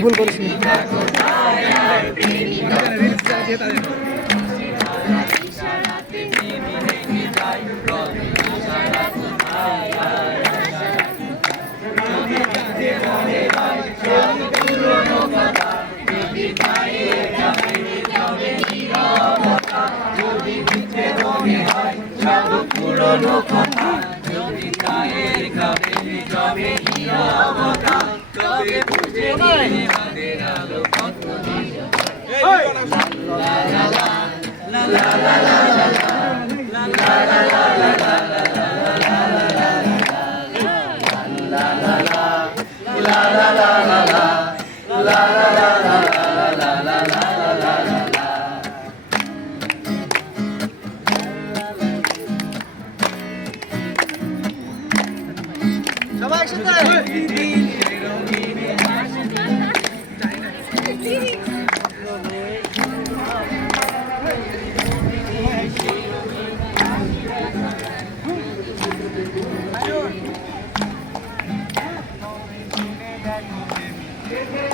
ভুল করিস না সাধু পুরনো কথা যদি তায়ের গাবে জবে হিয়াবতা তবে বুঝে নিলে আমাদের আলো কত লা লা লা লা লা লা লা লা লা লা লা la la la la la সবাই Yeah.